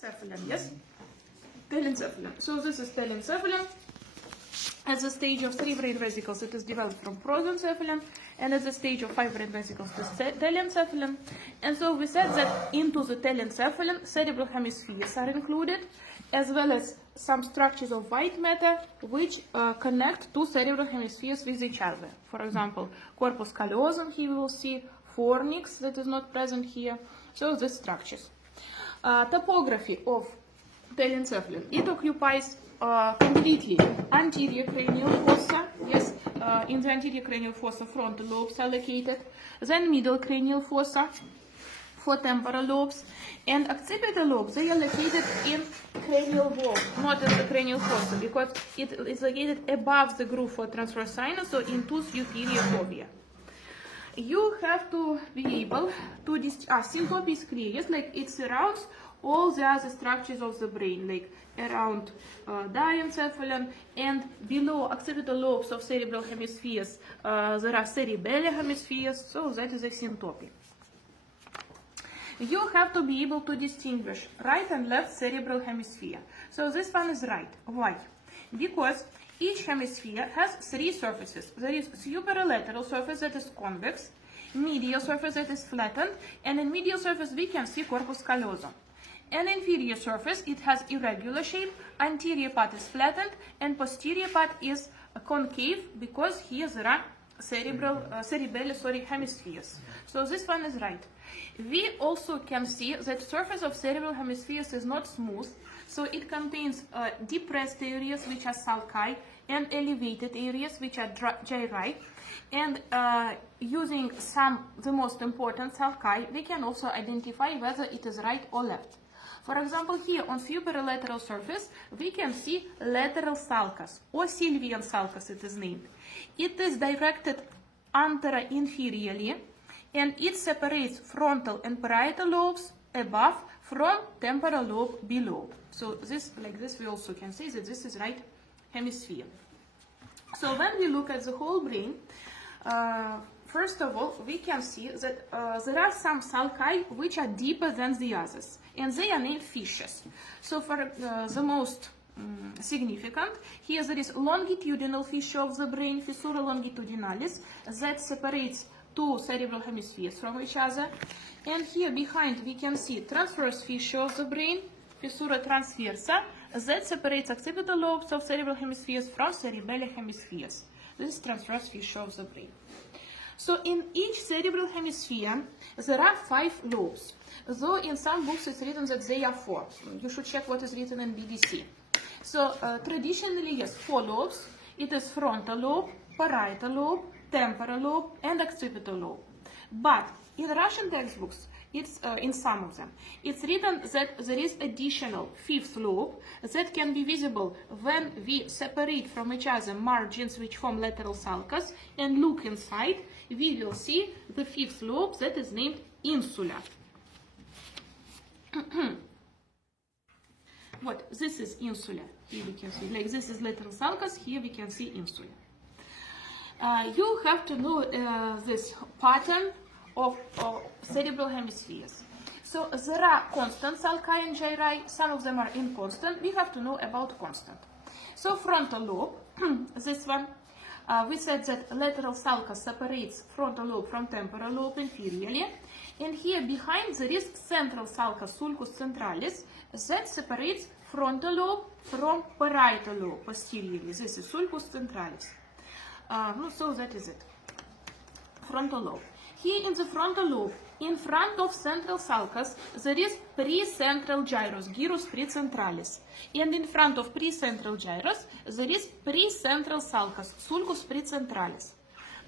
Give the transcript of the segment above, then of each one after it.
Telencephalon, yes? Telencephalon. So this is telencephalon. At the stage of 3 brain vesicles, it is developed from prosencephalon, and at the stage of 5 brain vesicles, it is telencephalon. And so we said that into the telencephalon, cerebral hemispheres are included, as well as some structures of white matter which connect two cerebral hemispheres with each other. For example, corpus callosum, here we will see fornix that is not present here. So these structures. Topography of telencephalon. It occupies completely anterior cranial fossa. Yes, in the anterior cranial fossa, frontal lobes are located. Then middle cranial fossa for temporal lobes, and occipital lobes, they are located in cranial wall, not in the cranial fossa, because it is located above the groove for transverse sinus, so in two superior fovea. You have to be able to syncope is clear, yes, like it surrounds all the other structures of the brain, like around diencephalon, and below occipital lobes of cerebral hemispheres, there are cerebellar hemispheres, so that is a syncope. You have to be able to distinguish right and left cerebral hemisphere. So this one is right. Why? Because each hemisphere has three surfaces. There is superolateral surface that is convex, medial surface that is flattened, and in medial surface we can see corpus callosum. An inferior surface, it has irregular shape, anterior part is flattened, and posterior part is concave, because here there are cerebellar hemispheres. So this one is right. We also can see that surface of cerebral hemispheres is not smooth, so it contains depressed areas which are sulci and elevated areas which are gyri. And using the most important sulci, we can also identify whether it is right or left. For example, here on superolateral surface, we can see lateral sulcus, or Sylvian sulcus it is named. It is directed antero-inferiorly, and it separates frontal and parietal lobes above from temporal lobe below. So this, like this, we also can say that this is right hemisphere. So when we look at the whole brain, first of all, we can see that there are some sulci which are deeper than the others, and they are named fissures. So for the most significant, here there is longitudinal fissure of the brain, fissura longitudinalis, that separates two cerebral hemispheres from each other. And here behind we can see transverse fissure of the brain, fissura transversa, that separates occipital lobes of cerebral hemispheres from cerebellar hemispheres. This is transverse fissure of the brain. So in each cerebral hemisphere there are 5 lobes, though in some books it's written that they are 4. You should check what is written in BDC. So traditionally, yes, 4 lobes. It is frontal lobe, parietal lobe, temporal lobe, and occipital lobe. But in Russian textbooks, it's in some of them, it's written that there is additional 5th lobe that can be visible when we separate from each other margins which form lateral sulcus and look inside. We will see the 5th lobe that is named insula. What? This is insula. Here we can see, like this is lateral sulcus, here we can see insula. You have to know this pattern of cerebral hemispheres. So there are constant sulci and gyri, some of them are inconstant. We have to know about constant. So frontal lobe, this one, we said that lateral sulcus separates frontal lobe from temporal lobe inferiorly. And here behind there is central sulcus, sulcus centralis, that separates frontal lobe from parietal lobe posteriorly. This is sulcus centralis. So that is it. Frontal lobe. Here in the frontal lobe, in front of central sulcus, there is precentral gyrus, gyrus precentralis. And in front of precentral gyrus, there is precentral sulcus, sulcus precentralis.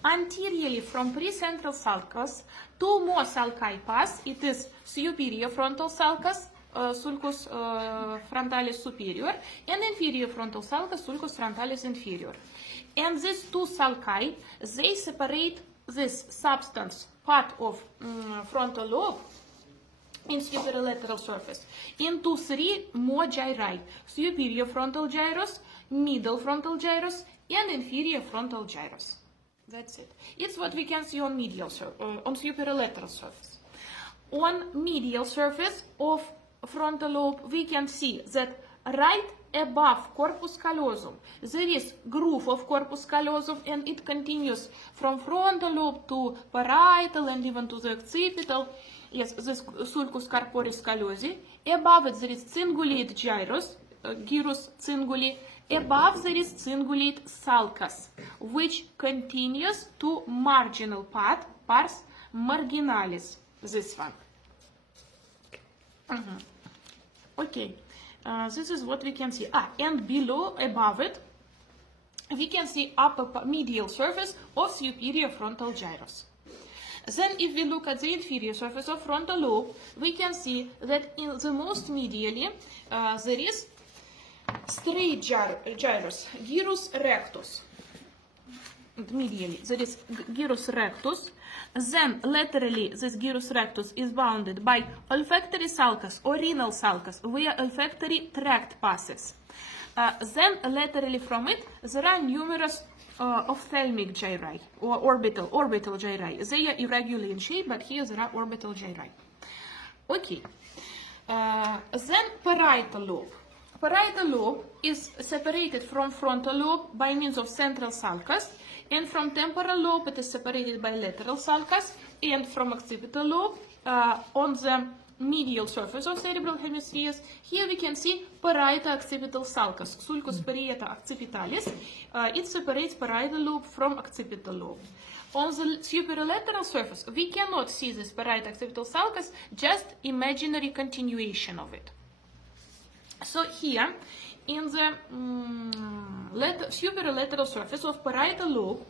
Anteriorly from precentral sulcus, 2 more sulci pass. It is superior frontal sulcus, sulcus frontalis superior, and inferior frontal sulcus, sulcus frontalis inferior. And these 2 sulci, they separate this substance, part of frontal lobe in superolateral surface, into 3 more gyri: superior frontal gyrus, middle frontal gyrus, and inferior frontal gyrus. That's it. It's what we can see on medial on superolateral surface. On medial surface of frontal lobe, we can see that right above corpus callosum, there is groove of corpus callosum, and it continues from frontal lobe to parietal and even to the occipital. Yes, this sulcus corporis callosi. Above it, there is cingulate gyrus, gyrus cinguli. Above there is cingulate sulcus, which continues to marginal part, pars marginalis. This one. Okay, this is what we can see. And below, above it, we can see upper medial surface of superior frontal gyrus. Then if we look at the inferior surface of frontal lobe, we can see that in the most medially, there is straight gyrus, gyrus rectus. Medially, there is gyrus rectus. Then laterally, this gyrus rectus is bounded by olfactory sulcus or renal sulcus, where olfactory tract passes. Then laterally from it, there are numerous ophthalmic gyri or orbital gyri. They are irregular in shape, but here there are orbital gyri. Okay. Then parietal lobe. Parietal lobe is separated from frontal lobe by means of central sulcus, and from temporal lobe it is separated by lateral sulcus, and from occipital lobe on the medial surface of cerebral hemispheres. Here we can see parieto-occipital sulcus, sulcus parieto-occipitalis. It separates parietal lobe from occipital lobe. On the superolateral surface, we cannot see this parieto-occipital sulcus, just imaginary continuation of it. So here, in the superolateral surface of parietal lobe,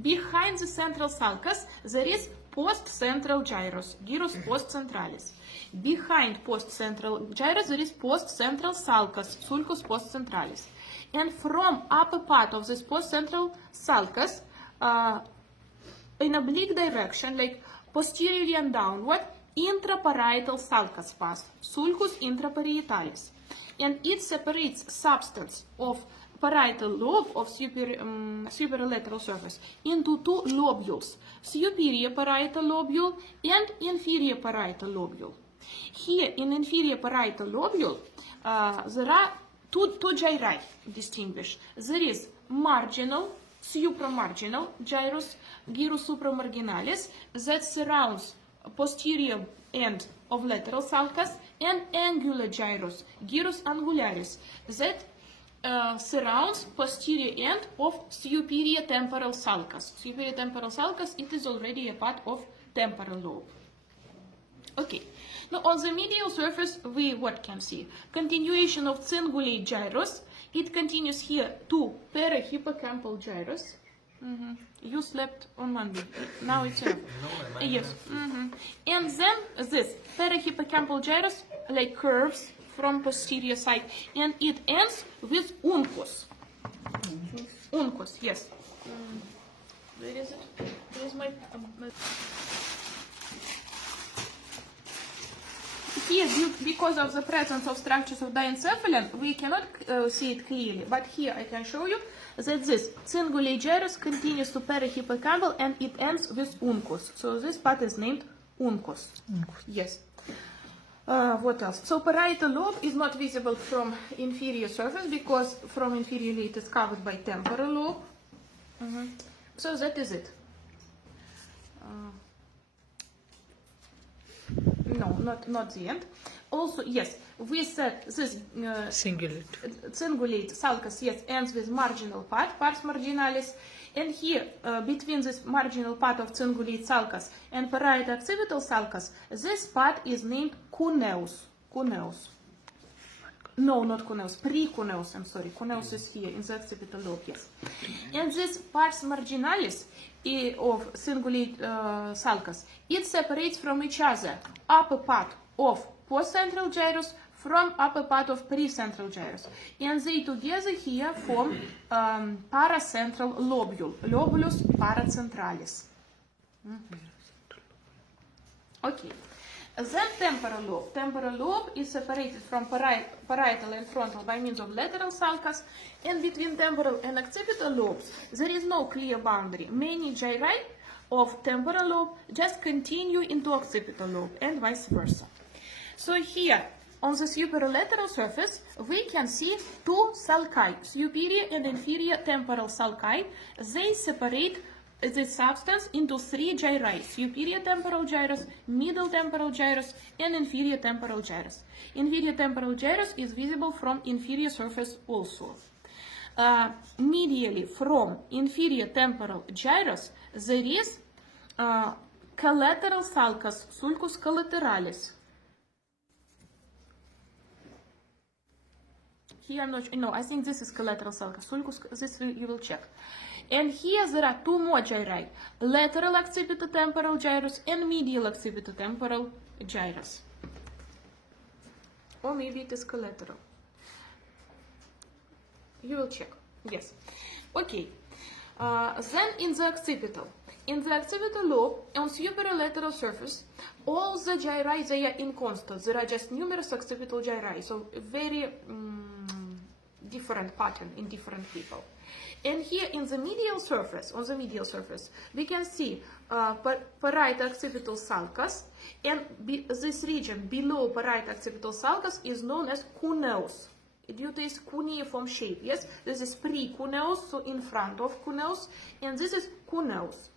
behind the central sulcus, there is post-central gyrus, gyrus post-centralis. Behind post-central gyrus, there is post-central sulcus, sulcus post-centralis. And from upper part of this post-central sulcus, in oblique direction, like posteriorly and downward, intraparietal sulcus pass, sulcus intraparietalis. And it separates substance of parietal lobe of superolateral surface into two lobules, superior parietal lobule and inferior parietal lobule. Here in inferior parietal lobule, there are two gyri distinguished. There is marginal, supramarginal gyrus, gyrus supramarginalis, that surrounds posterior end of lateral sulcus, and angular gyrus, gyrus angularis, that surrounds posterior end of superior temporal sulcus. Superior temporal sulcus, it is already a part of temporal lobe. Okay, now on the medial surface, we what can see? Continuation of cingulate gyrus. It continues here to perihippocampal gyrus. You slept on Monday. Now it's enough. Yes. And then this perihippocampal gyrus like curves from posterior side, and it ends with uncus. Uncus, yes. Where is it? Where is my? Here, because of the presence of structures of diencephalon, we cannot see it clearly. But here I can show you that this cingulate gyrus continues to perihippocampal and it ends with uncus. So this part is named uncus. Yes. What else? So parietal lobe is not visible from inferior surface because from inferiorly it is covered by temporal lobe. So that is it. No, not the end. Also, yes, we said this cingulate sulcus, yes, ends with marginal part, pars marginalis, and here between this marginal part of cingulate sulcus and parieto-occipital sulcus, this part is named cuneus. Cuneus. No, not cuneus, precuneus, I'm sorry. Cuneus is here in the occipital lobe, yes. And this pars marginalis of cingulate sulcus, it separates from each other upper part of postcentral gyrus from upper part of pericentral gyrus. And they together here form paracentral lobule, lobulus paracentralis. Okay. Then temporal lobe. Temporal lobe is separated from parietal and frontal by means of lateral sulcus, and between temporal and occipital lobes there is no clear boundary. Many gyri of temporal lobe just continue into occipital lobe and vice versa. So here on the superolateral surface, we can see two sulci, superior and inferior temporal sulci. They separate the substance into three gyri: superior temporal gyrus, middle temporal gyrus, and inferior temporal gyrus. Inferior temporal gyrus is visible from inferior surface also. Medially from inferior temporal gyrus, there is collateral sulcus, sulcus collateralis. Here, no, I think this is collateral sulcus, sulcus, this you will check. And here there are two more gyri, lateral occipitotemporal gyrus and medial occipitotemporal gyrus. Or maybe it is collateral. You will check. Yes. Okay. Then in the occipital lobe, on superolateral surface, all the gyri, they are inconstant. There are just numerous occipital gyri, so very different pattern in different people. And here in the medial surface, on the medial surface, we can see parietal occipital sulcus, and this region below parietal occipital sulcus is known as cuneus. Due to its cuneiform shape, yes, this is pre-cuneus, so in front of cuneus, and this is cuneus.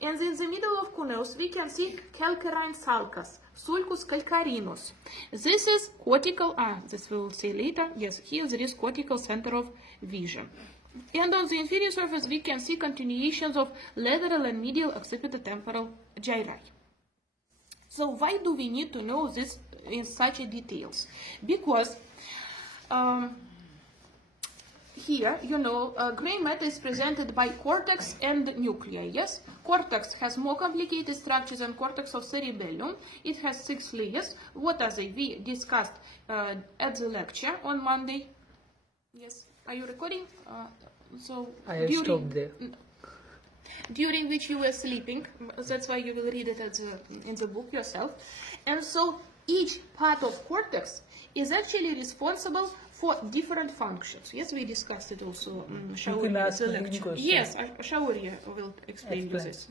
And in the middle of cuneus, we can see calcarine sulcus, sulcus calcarinus. This is cortical, this we will see later, yes, here there is cortical center of vision. And on the inferior surface, we can see continuations of lateral and medial occipitotemporal gyri. So why do we need to know this in such details? Because here, gray matter is presented by cortex and nuclei, yes? Cortex has more complicated structures than cortex of cerebellum. It has 6 layers. What are they? We discussed at the lecture on Monday. Yes, are you recording? I have stopped there. During which you were sleeping, that's why you will read it in the book yourself. And so each part of cortex is actually responsible for different functions. Yes, we discussed it also. Yes, Shauri will explain you this.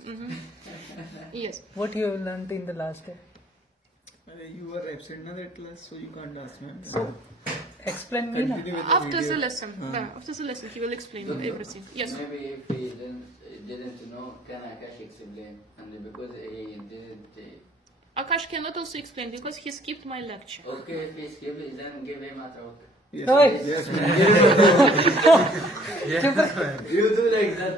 Yes. What you have learned in the last day? You were absent in that class, so you can't ask me. So, explain me now. After the lesson. After the lesson, he will explain everything. Yes. Maybe if he didn't know, can Akash explain? And because he didn't. Akash cannot also explain because he skipped my lecture. Okay, if he skipped, then give him a throat. Yes, Hey. yes, You do like that.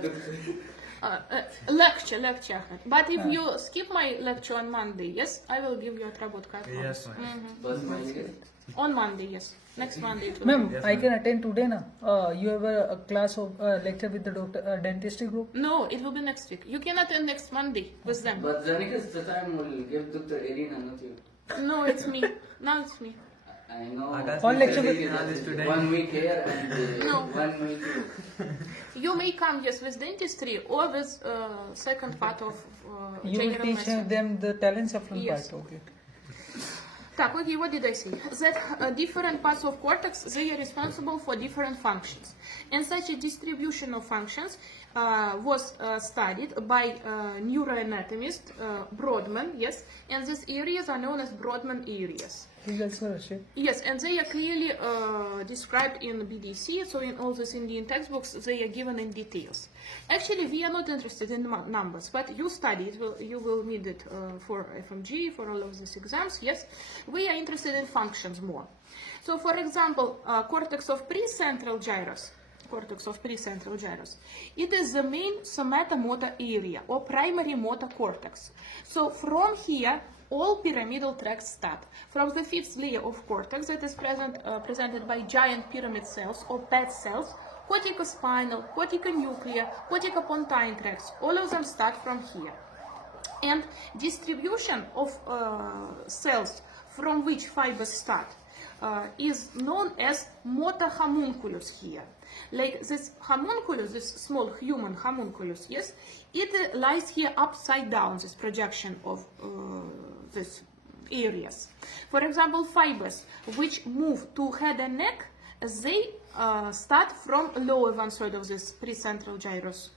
Lecture. But if you skip my lecture on Monday, yes, I will give you a trouble card. Yes, But On Monday, yes. Next Monday. It will Ma'am, Yes, I ma'am. can attend today now. You have a class of lecture with the doctor, dentistry group. No, it will be next week. You can attend next Monday with them. But the next time will give Dr. Irina, not you. No, it's me. Now it's me. I know. Akash One lecture is with- this today. 1 week here and No. 1 week. You may come, yes, with dentistry or with second part of You will general teach medicine. them the Telencephalon Yes. part. Okay. Okay, what did I say? That different parts of cortex, they are responsible for different functions. And such a distribution of functions was studied by neuroanatomist Brodmann, yes, and these areas are known as Brodmann areas. He's also Russian. Yes, and they are clearly described in BDC, so in all these Indian textbooks, they are given in details. Actually, we are not interested in numbers, but you study it, you will need it for FMG, for all of these exams, yes. We are interested in functions more. So, for example, cortex of precentral gyrus, it is the main somatomotor area, or primary motor cortex. So, from here, all pyramidal tracts start. From the 5th layer of cortex that is presented by giant pyramid cells or PET cells, corticospinal, corticonuclear, corticopontine tracts, all of them start from here. And distribution of cells from which fibers start is known as motor homunculus here. Like this homunculus, this small human homunculus, yes, it lies here upside down, this projection of these areas. For example, fibers which move to head and neck, they start from lower 1/3 of this precentral gyrus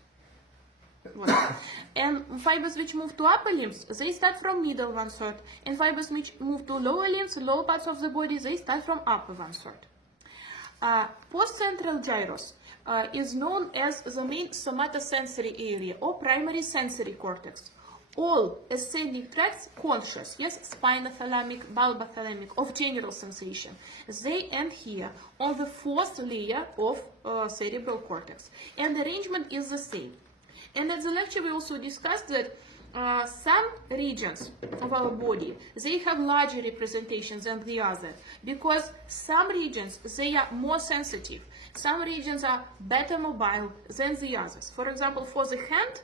And fibers which move to upper limbs, they start from middle 1/3. And fibers which move to lower limbs, lower parts of the body, they start from upper 1/3. Postcentral gyrus is known as the main somatosensory area or primary sensory cortex. All ascending tracts conscious, yes, spinothalamic, bulbothalamic, of general sensation, they end here on the fourth layer of cerebral cortex. And the arrangement is the same. And at the lecture we also discussed that some regions of our body, they have larger representations than the other, because some regions, they are more sensitive. Some regions are better mobile than the others. For example, for the hand,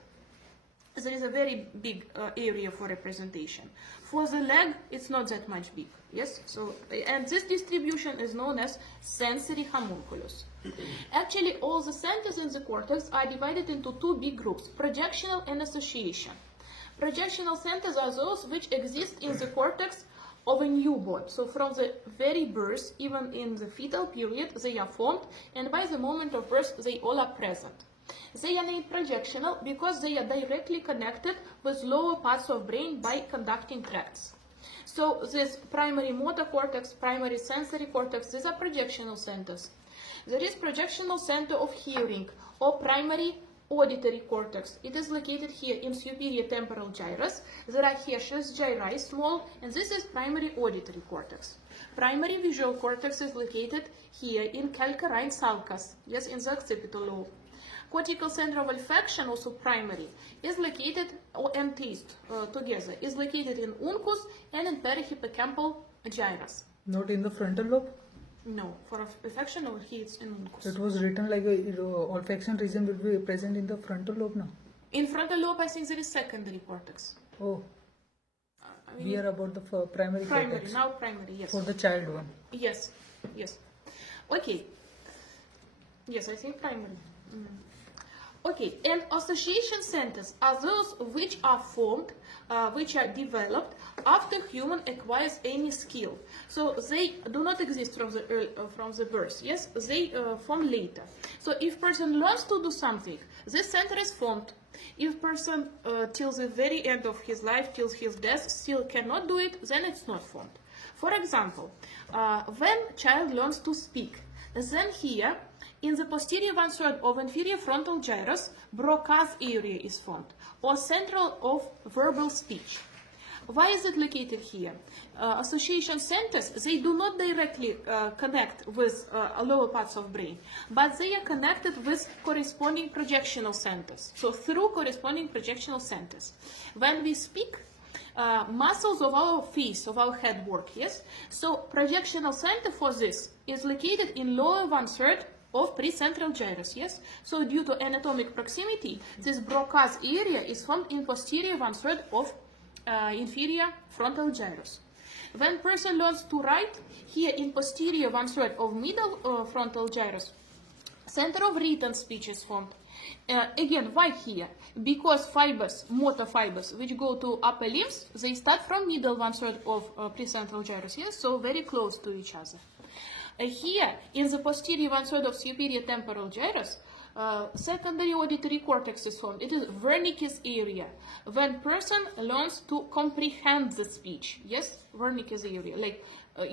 there is a very big area for representation. For the leg, it's not that much big. Yes, so and this distribution is known as sensory homunculus. Actually, all the centers in the cortex are divided into two big groups: projectional and association. Projectional centers are those which exist in the cortex of a newborn. So from the very birth, even in the fetal period, they are formed, and by the moment of birth, they all are present. They are named projectional because they are directly connected with lower parts of brain by conducting tracts. So this primary motor cortex, primary sensory cortex, these are projectional centers. There is projectional center of hearing or primary auditory cortex. It is located here in superior temporal gyrus. There are hersious gyri, small, and this is primary auditory cortex. Primary visual cortex is located here in calcarine sulcus, yes, in the occipital lobe. Cortical center of olfaction, also primary, is located, and taste together, is located in uncus and in perihippocampal gyrus. Not in the frontal lobe? No, for olfaction over here it's in uncus. It was written like olfaction region will be present in the frontal lobe now. In frontal lobe, I think there is secondary cortex. Oh, I mean, we are about the primary cortex. Now primary, yes. For the child one. Yes, yes. Okay. Yes, I think primary. Okay, and association centers are those which are formed, which are developed after human acquires any skill. So they do not exist from the birth. Yes, they form later. So if person learns to do something, this center is formed. If person till the very end of his life, till his death, still cannot do it, then it's not formed. For example, when child learns to speak, then here, in the posterior 1/3 of inferior frontal gyrus, Broca's area is formed, or central of verbal speech. Why is it located here? Association centers, they do not directly connect with lower parts of brain, but they are connected with corresponding projectional centers. So through corresponding projectional centers. When we speak, muscles of our face, of our head work, yes? So projectional center for this is located in lower 1/3 of precentral gyrus, yes? So due to anatomic proximity, this Broca's area is formed in posterior 1/3 of inferior frontal gyrus. When person learns to write, here in posterior 1/3 of middle frontal gyrus, center of written speech is formed. Again, why here? Because fibers, motor fibers, which go to upper limbs, they start from middle 1/3 of precentral gyrus, yes? So very close to each other. Here, in the posterior 1/3 of superior temporal gyrus, secondary auditory cortex is formed. It is Wernicke's area. When person learns to comprehend the speech, yes, Wernicke's area. Like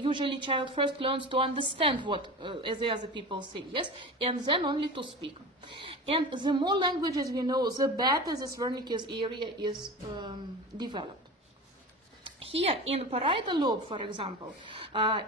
usually, child first learns to understand what, as the other people say, yes, and then only to speak. And the more languages we know, the better this Wernicke's area is developed. Here in parietal lobe, for example,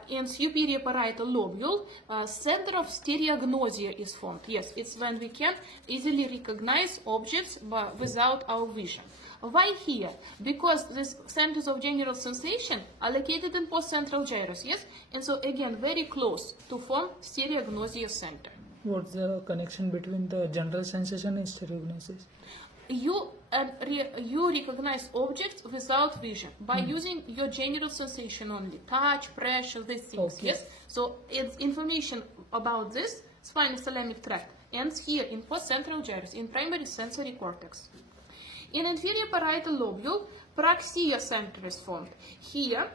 in superior parietal lobule, center of stereognosia is formed. Yes, it's when we can easily recognize objects but without our vision. Why here? Because these centers of general sensation are located in postcentral gyrus, yes? And so again, very close to form stereognosia center. What's the connection between the general sensation and stereognosis? You recognize objects without vision by using your general sensation only, touch, pressure, these things. Okay. Yes. So it's information about this spinothalamic tract ends here in postcentral gyrus, in primary sensory cortex. In inferior parietal lobule, praxia center is formed. Here,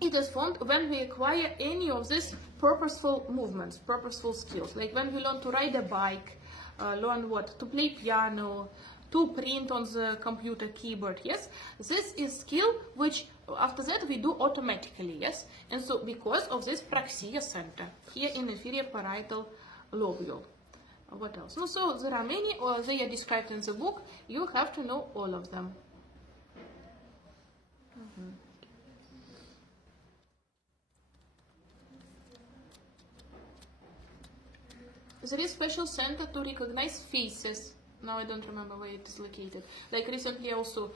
it is formed when we acquire any of these purposeful movements, purposeful skills, like when we learn to ride a bike, learn what, to play piano, to print on the computer keyboard, yes? This is skill which after that we do automatically, yes? And so because of this praxia center here in inferior parietal lobule. What else? No, so there are many, or they are described in the book. You have to know all of them. There is special center to recognize faces. Now I don't remember where it is located. Like recently I also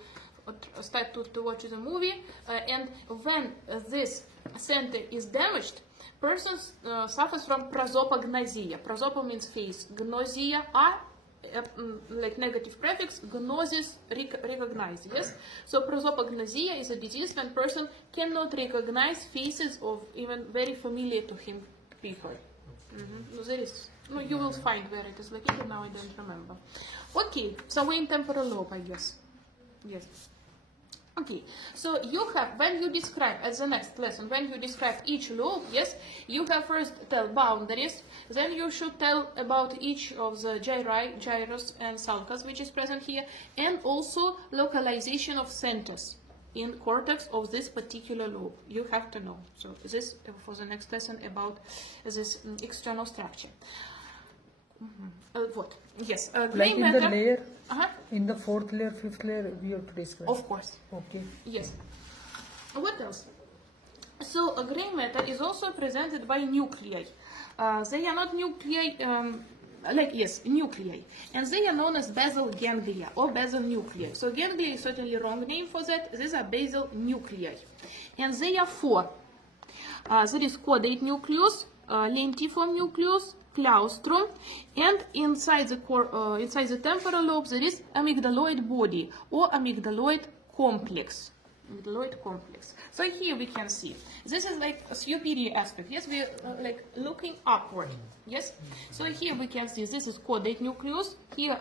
started to watch the movie, and when this center is damaged, person suffers from prosopagnosia. Prosopo means face. Gnosia are like negative prefix. Gnosis, recognize. Yes. So prosopagnosia is a disease when person cannot recognize faces of even very familiar to him people. No, there is. No, you will find where it is located. Now I don't remember. Okay, somewhere in temporal lobe, I guess. Yes. Okay, so you have, when you describe, as the next lesson, when you describe each lobe, yes, you have first tell boundaries, then you should tell about each of the gyri, gyrus and sulcus, which is present here, and also localization of centers in cortex of this particular lobe. You have to know. So this for the next lesson about this external structure. What? Yes. Like in the layer, Uh-huh. in the fourth layer, fifth layer, we have to describe. Of course. Okay. Yes. What else? So a gray matter is also presented by nuclei. They are not nuclei, nuclei, and they are known as basal ganglia or basal nuclei. So ganglia is certainly wrong name for that. These are basal nuclei, and they are four. There is caudate nucleus, lentiform nucleus, claustrum, and inside the temporal lobe there is amygdaloid body or amygdaloid complex. So here we can see this is like a superior aspect. Yes, we are like looking upward. Yes. So here we can see this is caudate nucleus. Here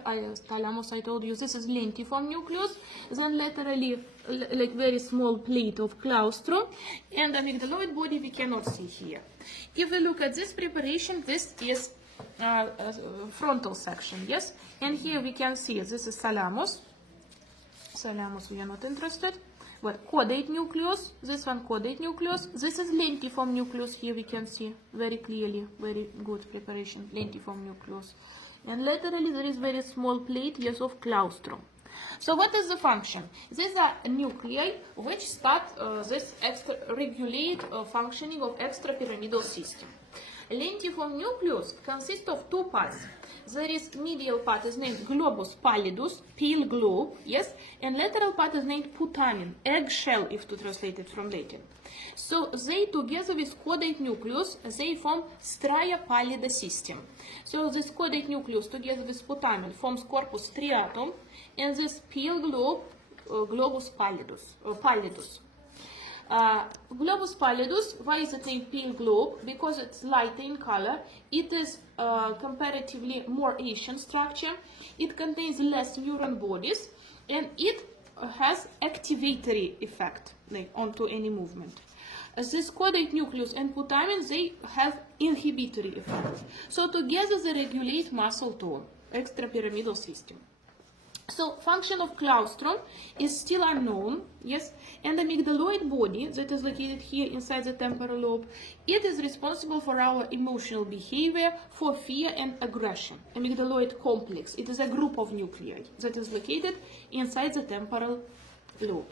thalamus, I told you, this is lentiform nucleus. Then laterally, like very small plate of claustrum, and amygdaloid body we cannot see here. If we look at this preparation, this is frontal section. Yes, and here we can see this is thalamus. Thalamus we are not interested. But caudate nucleus, this one caudate nucleus, this is lentiform nucleus, here we can see very clearly, very good preparation, lentiform nucleus. And laterally there is very small plate, yes, of claustrum. So what is the function? These are nuclei which start regulate functioning of extrapyramidal system. Lentiform nucleus consists of two parts. There is medial part is named globus pallidus, pale globe, yes, and lateral part is named putamen, eggshell if to translate it from Latin. So they together with caudate nucleus, they form stria pallida system. So this caudate nucleus together with putamen forms corpus striatum, and this pale globe, globus pallidus. Globus pallidus, why is it named pale globe? Because it's lighter in color. It is comparatively more Asian structure. It contains less neuron bodies, and it has activatory effect onto any movement. This caudate nucleus and putamen, they have inhibitory effect. So together they regulate muscle tone, extrapyramidal system. So function of claustrum is still unknown, yes, and the amygdaloid body that is located here inside the temporal lobe, it is responsible for our emotional behavior, for fear and aggression. Amygdaloid complex, it is a group of nuclei that is located inside the temporal lobe.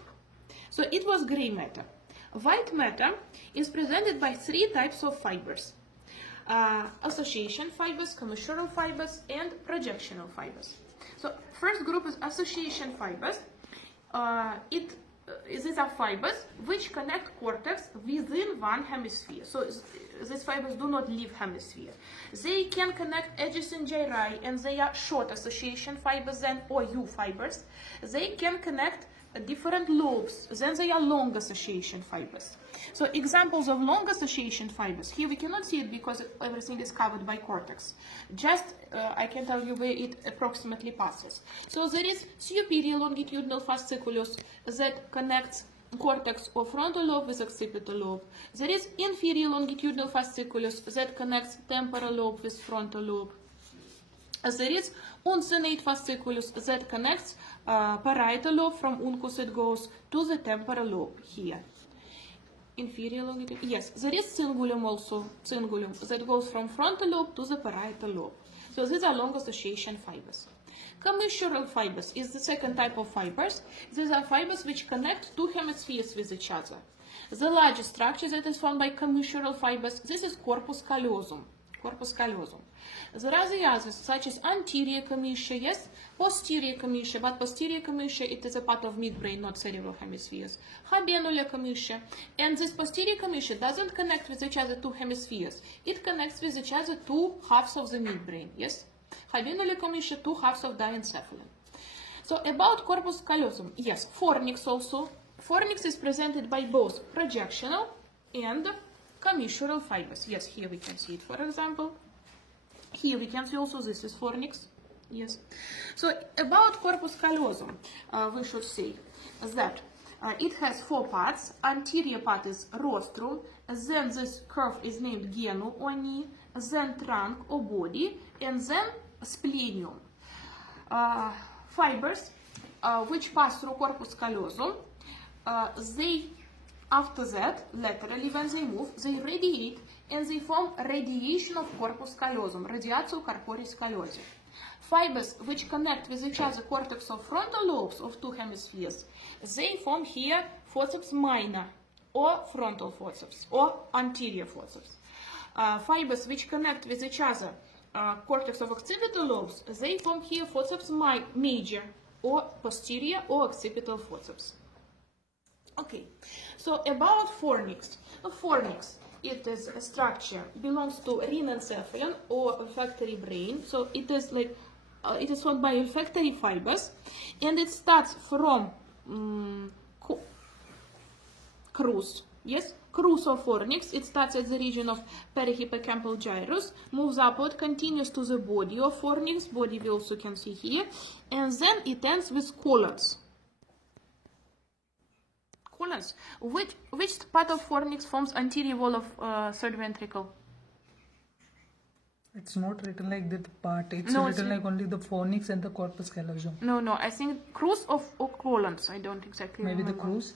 So it was gray matter. White matter is presented by three types of fibers. Association fibers, commissural fibers, and projectional fibers. So first group is association fibers. These are fibers which connect cortex within one hemisphere. So these fibers do not leave hemisphere. They can connect adjacent gyri, and they are short association fibers than OU fibers. They can connect different lobes, then they are long association fibers. So examples of long association fibers, here we cannot see it because everything is covered by cortex. Just I can tell you where it approximately passes. So there is superior longitudinal fasciculus that connects cortex or frontal lobe with occipital lobe. There is inferior longitudinal fasciculus that connects temporal lobe with frontal lobe. There is uncinate fasciculus that connects parietal lobe from uncus. It goes to the temporal lobe here. Inferior longitudinal. Yes, there is cingulum also, cingulum, that goes from frontal lobe to the parietal lobe. So these are long association fibers. Commissural fibers is the second type of fibers. These are fibers which connect two hemispheres with each other. The largest structure that is formed by commissural fibers, this is corpus callosum. Corpus callosum. There are the others, such as anterior commissure, yes, posterior commissure, but posterior commissure, it is a part of midbrain, not cerebral hemispheres. Habenular commissure, and this posterior commissure doesn't connect with each other two hemispheres. It connects with each other two halves of the midbrain, yes. Habenular commissure, two halves of diencephalon. So about corpus callosum, yes, fornix also. Fornix is presented by both projectional and commissural fibers. Yes, here we can see it, for example. Here we can see also this is fornix. Yes. So about corpus callosum, we should say that it has four parts. Anterior part is rostrum, then this curve is named genu or knee, then trunk or body, and then splenium. Fibers which pass through corpus callosum, they after that, laterally when they move, they radiate and they form radiation of corpus callosum, radiatio corporis callosi. Fibers which connect with each other cortex of frontal lobes of two hemispheres, they form here forceps minor or frontal forceps or anterior forceps. Fibers which connect with each other cortex of occipital lobes, they form here forceps major or posterior or occipital forceps. Okay, so about fornix. Fornix, it is a structure, belongs to renencephalon or olfactory brain. So it is like, it is formed by olfactory fibers, and it starts from crus. Yes, crus or fornix. It starts at the region of perihippocampal gyrus, moves upward, continues to the body of fornix. Body we also can see here, and then it ends with colons. Colons. Which part of fornix forms anterior wall of third ventricle? It's not written like that part. It's No, written it's- like only the fornix and the corpus callosum. No, I think crus or colons. I don't exactly Maybe the remember. cruise.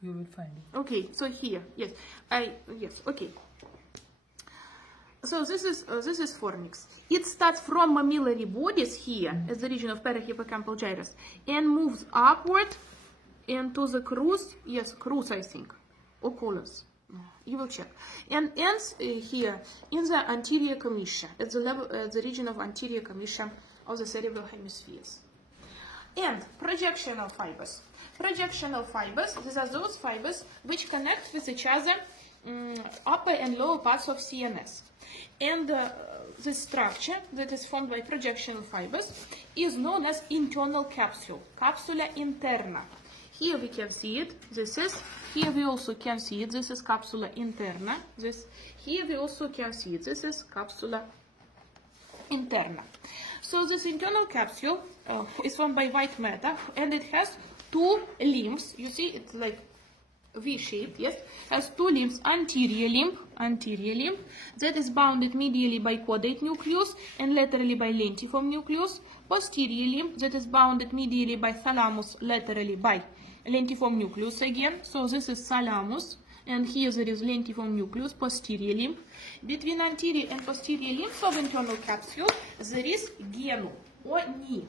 You will find it. Okay, so here, yes, yes, okay. So this is fornix. It starts from mammillary bodies here, at the region of perihippocampal gyrus, and moves upward into the crus. Yes, crus, I think, or colons. You will check. And ends here in the anterior commissure, at the level, the region of anterior commissure of the cerebral hemispheres. And projectional fibers. Projectional fibers, these are those fibers which connect with each other upper and lower parts of CNS. And this structure that is formed by projectional fibers is known as internal capsule, capsula interna. Here we can see it. Here we also can see it. This is capsula interna. Here we also can see it. This is capsula interna. So this internal capsule is formed by white matter, and it has two limbs. You see, it's like V-shaped, yes, has two limbs, anterior limb, that is bounded medially by caudate nucleus and laterally by lentiform nucleus, posterior limb, that is bounded medially by thalamus, laterally by lentiform nucleus again, so this is thalamus, and here there is lentiform nucleus, posterior limb. Between anterior and posterior limbs of internal capsule, there is genu, or knee.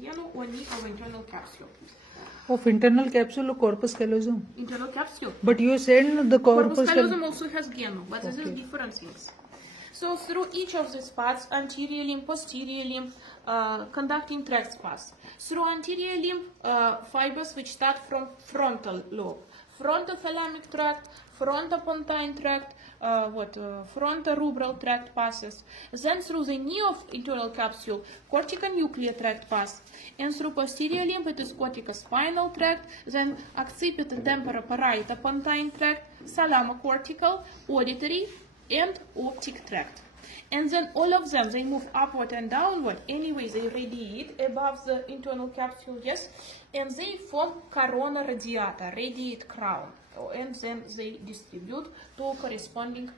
Genu or knee of internal capsule. Of internal capsule or corpus callosum? Internal capsule. But you said the Corpus corpus callosum also has genu, but this is Okay. different things. So through each of these parts, anterior limb, posterior limb, conducting tracts pass. Through anterior limb, fibers which start from frontal lobe, frontothalamic tract, frontopontine tract, frontorubral tract passes. Then through the knee of internal capsule, corticonuclear tract pass. And through posterior limb, it is corticospinal tract, then occipital temporoparietal-pontine tract, thalamocortical, auditory, and optic tract. And then all of them, they move upward and downward. Anyway, they radiate above the internal capsule, yes, and they form corona radiata, radiate crown. And then they distribute to corresponding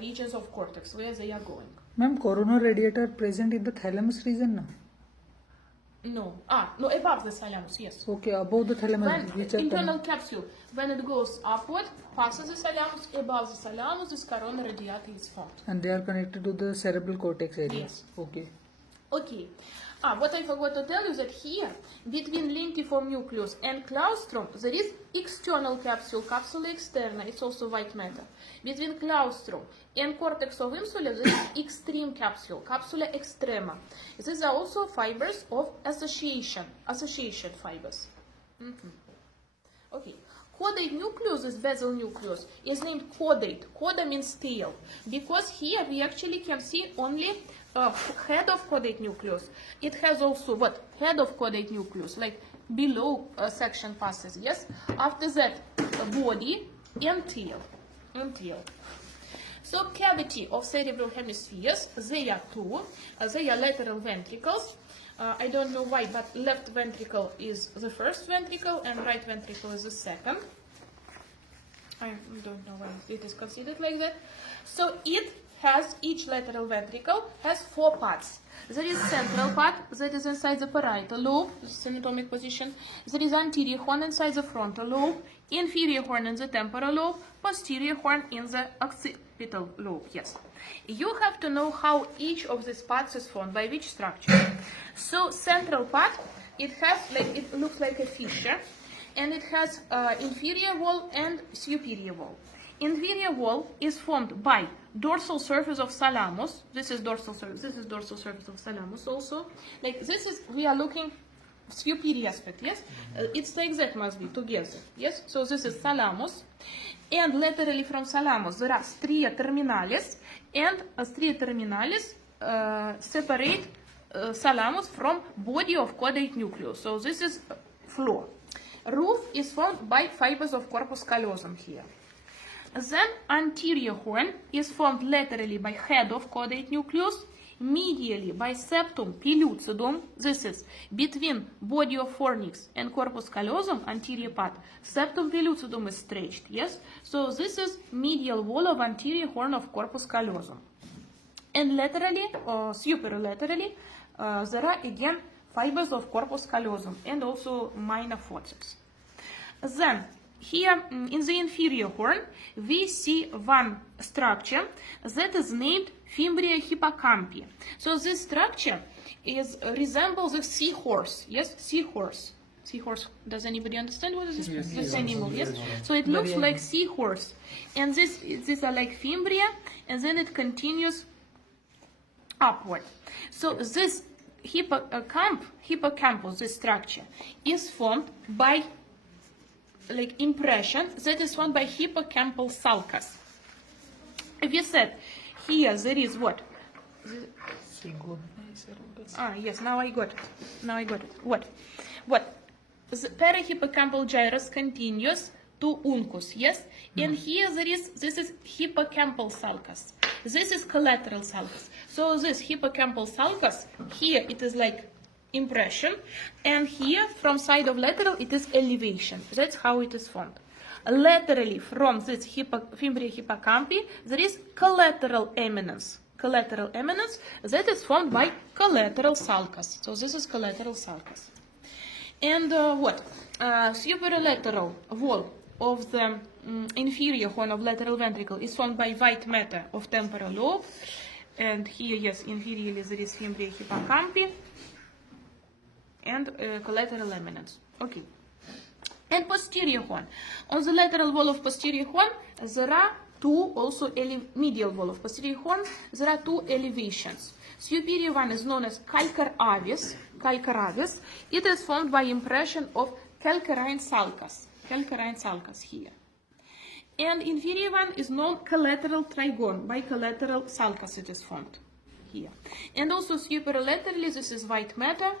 regions of cortex where they are going. Ma'am, coronal radiator present in the thalamus region now? No, above the thalamus, yes. Okay, above the thalamus. When which are internal capsule, when it goes upward, passes the thalamus, above the thalamus, this coronal radiator is formed. and they are connected to the cerebral cortex area. Yes. Okay. Okay. What I forgot to tell you that here, between lentiform nucleus and claustrum, there is external capsule, capsula externa, it's also white matter. Between claustrum and cortex of insula, there is extreme capsule, capsula extrema. These are also fibers of association fibers. Okay. Caudate nucleus, this basal nucleus, is named caudate. Cauda means tail, because here we actually can see only head of caudate nucleus. It has also what? Head of caudate nucleus, like below section passes, yes? After that, body and tail. So cavity of cerebral hemispheres, they are two. They are lateral ventricles. I don't know why, but left ventricle is the first ventricle and right ventricle is the second. I don't know why it is considered like that. So it has, each lateral ventricle has four parts. There is central part that is inside the parietal lobe, this is anatomic position. There is anterior horn inside the frontal lobe, inferior horn in the temporal lobe, posterior horn in the occipital lobe. Yes. You have to know how each of these parts is formed, by which structure. So central part, it has, like, it looks like a fissure, and it has inferior wall and superior wall. Inferior wall is formed by dorsal surface of thalamus. This is dorsal surface. This is dorsal surface of thalamus also. Like this is, we are looking superior aspect, yes? It's like that must be together, yes? So this is thalamus. And laterally from thalamus, there are stria terminalis, and stria terminalis separate thalamus from body of caudate nucleus. So this is floor. Roof is formed by fibers of corpus callosum here. Then anterior horn is formed laterally by head of caudate nucleus, medially by septum pellucidum. This is between body of fornix and corpus callosum, anterior part. Septum pellucidum is stretched, yes? So this is medial wall of anterior horn of corpus callosum. And laterally, or superlaterally, there are again fibers of corpus callosum and also minor forceps. Then, here in the inferior horn, we see one structure that is named fimbria hippocampi. So this structure resembles a seahorse. Yes, seahorse. Seahorse. Does anybody understand what is this? This animal, yes? So it looks like seahorse. And these are like fimbria, and then it continues upward. So this hippocampus, this structure, is formed by like impression that is formed by hippocampal sulcus. If you said here there is what? Yes, now I got it. What? The perihippocampal gyrus continues to uncus, yes? And here this is hippocampal sulcus. This is collateral sulcus. So this hippocampal sulcus, here it is like impression, and here from side of lateral it is elevation. That's how it is formed. Laterally from this fimbria hippocampi there is collateral eminence. Collateral eminence that is formed by collateral sulcus. So this is collateral sulcus. And superlateral wall of the inferior horn of lateral ventricle is formed by white matter of temporal lobe. And here, yes, inferiorly there is fimbria hippocampi and collateral eminence. Okay. And posterior horn. On the lateral wall of posterior horn, there are two, also medial wall of posterior horn, there are two elevations. Superior one is known as calcar avis. Calcar avis. It is formed by impression of calcarine sulcus. Calcarine sulcus here. And inferior one is known collateral trigone. By collateral sulcus it is formed here. And also superlaterally, this is white matter.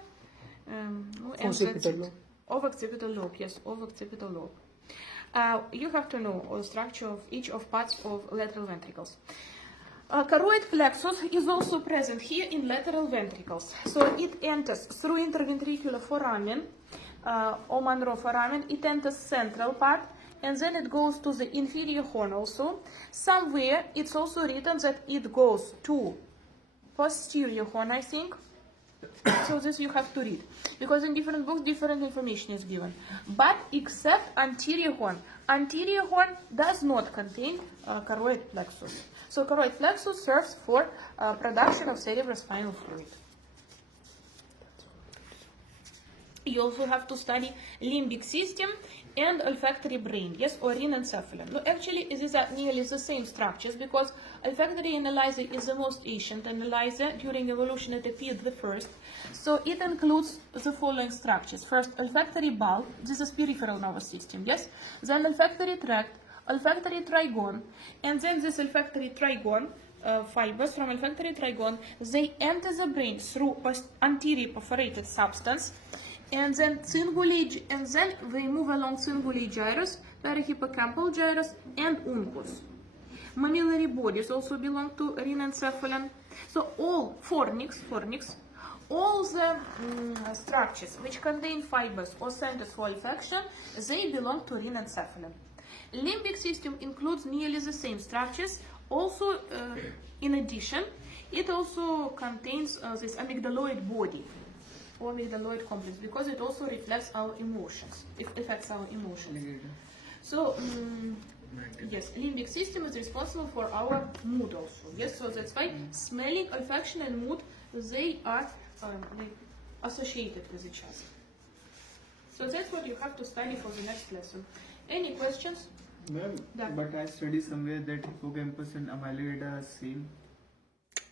Occipital lobe. Of occipital lobe, yes, of occipital lobe. You have to know the structure of each of parts of lateral ventricles. Choroid plexus is also present here in lateral ventricles. So it enters through interventricular foramen, or Monroe foramen. It enters central part and then it goes to the inferior horn also. Somewhere it's also written that it goes to posterior horn, I think. So this you have to read, because in different books different information is given. But except anterior horn does not contain choroid plexus. So choroid plexus serves for production of cerebrospinal fluid. You also have to study limbic system and olfactory brain, yes, or Telencephalon. No, actually, these are nearly the same structures, because olfactory analyzer is the most ancient analyzer. During evolution, it appeared the first. So it includes the following structures. First, olfactory bulb. This is peripheral nervous system, yes. Then olfactory tract, olfactory trigone, and then this olfactory trigone fibers from olfactory trigone, they enter the brain through anterior perforated substance. And then cingulate, and then they move along cingulate gyrus, perihippocampal gyrus, and uncus. Mammillary bodies also belong to Telencephalon. So all fornix, all the structures which contain fibers or centers for olfaction, they belong to Telencephalon. Limbic system includes nearly the same structures. Also, in addition, it also contains this amygdaloid body, or amygdaloid complex, because it also reflects our emotions. It affects our emotions. So, yes, limbic system is responsible for our mood also. Yes, so that's why smelling, olfaction, and mood, they are associated with each other. So that's what you have to study for the next lesson. Any questions? Ma'am, Yeah. but I studied somewhere that hippocampus and amygdala are same.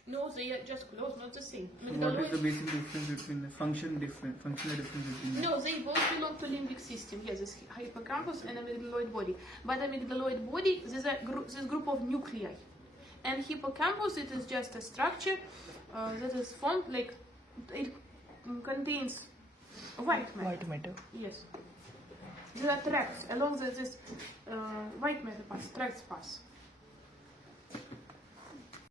No, they are just close, not the same. So what is the basic difference between the functional difference between them? No, they both belong to limbic system. Yes, this hippocampus and amygdaloid body. But amygdaloid body, this group of nuclei, and hippocampus, it is just a structure that is formed like it contains white matter. White matter. Yes. There are tracts along this white matter pass, tracts pass.